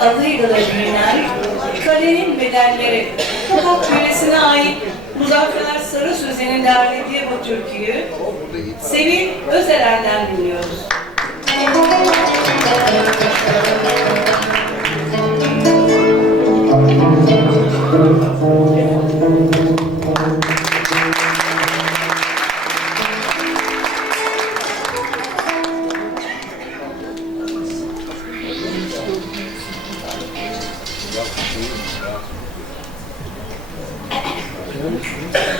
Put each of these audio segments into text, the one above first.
adıyla bilinen Kalenin Bedelleri Tokat yöresine ait Muzaffer Sarı Sözen'in derlediği bu türküyü Sevil Özeren'den dinliyoruz. Thank you.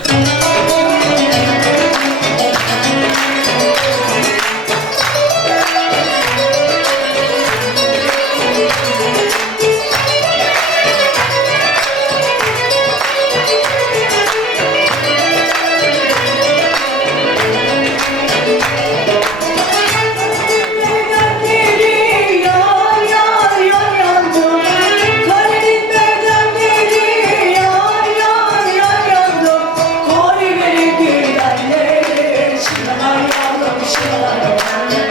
ชื่อว่าเป็นน้ำ